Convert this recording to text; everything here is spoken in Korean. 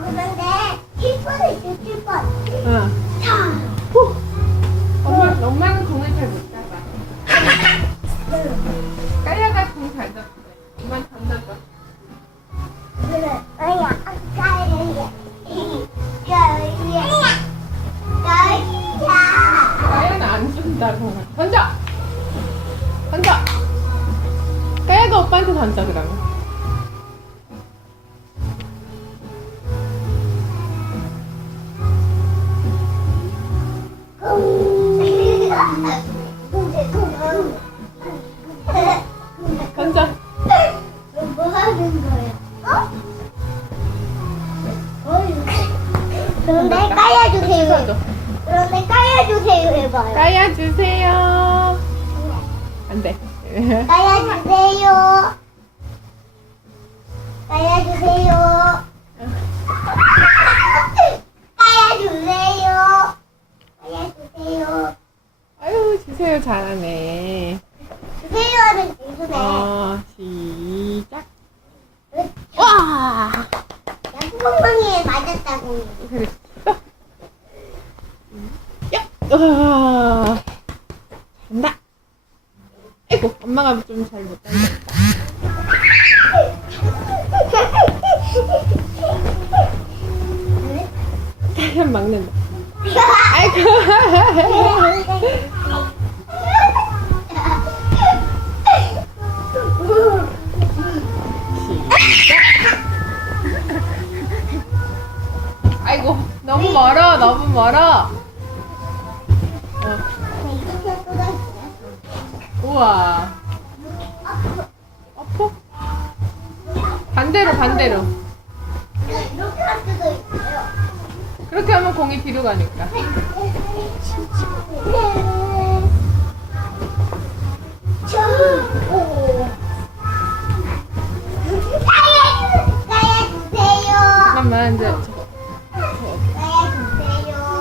그런데 7번을 있어 7번 응. 자 후. 엄마, 엄마는 공을 잘 못 잡아. 까야가 공 잘 잡고. 엄마는 던져줘. 그래 아야 아까는 야야 야야 까야는 안 준다, 공을. 던져! 던져! 까야가 오빠한테 던져, 그러면. 던져. 뭐 하는 거야? 어? 그런데 까야주세요. 던져. 그런데 까야주세요 해봐요. 까야 주세요. 안 돼. 주세요. 잘하네. 주세요는 이거네. 어, 시작. 와! 양봉망이에 맞았다고. 그랬어. 야! 와! 간다. 아이고, 엄마가 좀 잘못 던졌다. 다현 막는다. 아이고. 아이고, 너무 멀어, 너무 멀어. 어, 우와. 아파? 반대로, 반대로. 이렇게 할 수도 있어요. 그렇게 하면 공이 뒤로 가니까. 잠깐만, 이제 저